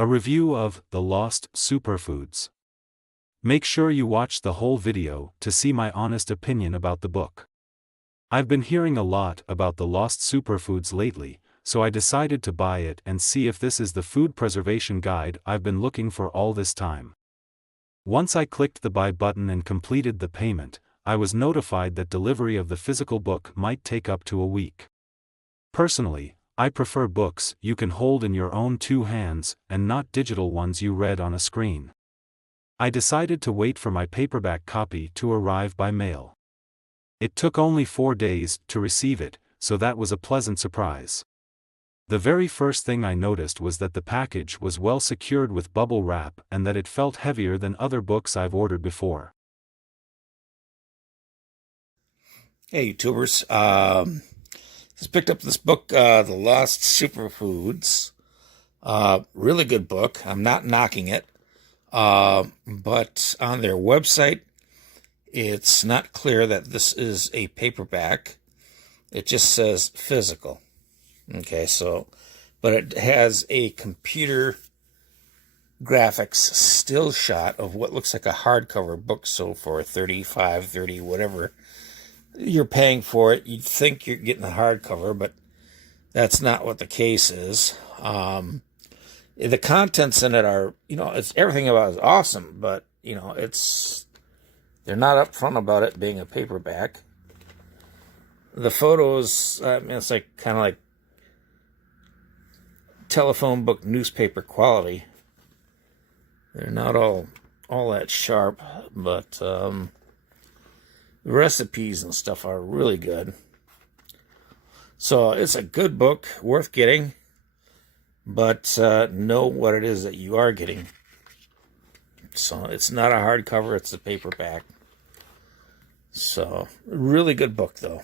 A review of The Lost Superfoods. Make sure you watch the whole video to see my honest opinion about the book. I've been hearing a lot about The Lost Superfoods lately, so I decided to buy it and see if this is the food preservation guide I've been looking for all this time. Once I clicked the buy button and completed the payment, I was notified that delivery of the physical book might take up to a week. Personally, I prefer books you can hold in your own two hands and not digital ones you read on a screen. I decided to wait for my paperback copy to arrive by mail. It took only 4 days to receive it, so that was a pleasant surprise. The very first thing I noticed was that the package was well secured with bubble wrap and that it felt heavier than other books I've ordered before. Hey, YouTubers. Just picked up this book, The Lost Superfoods. Really good book. I'm not knocking it. But on their website, it's not clear that this is a paperback. It just says physical. Okay, but it has a computer graphics still shot of what looks like a hardcover book. So for $35, $30, whatever you're paying for it, you'd think you're getting a hardcover, but that's not what the case is. The contents in it are, it's everything about it is awesome, but they're not upfront about it being a paperback. The photos, it's like kind of like telephone book newspaper quality. They're not all that sharp, but the recipes and stuff are really good. So it's a good book, worth getting, but know what it is that you are getting. So it's not a hardcover, it's a paperback. So really good book, though.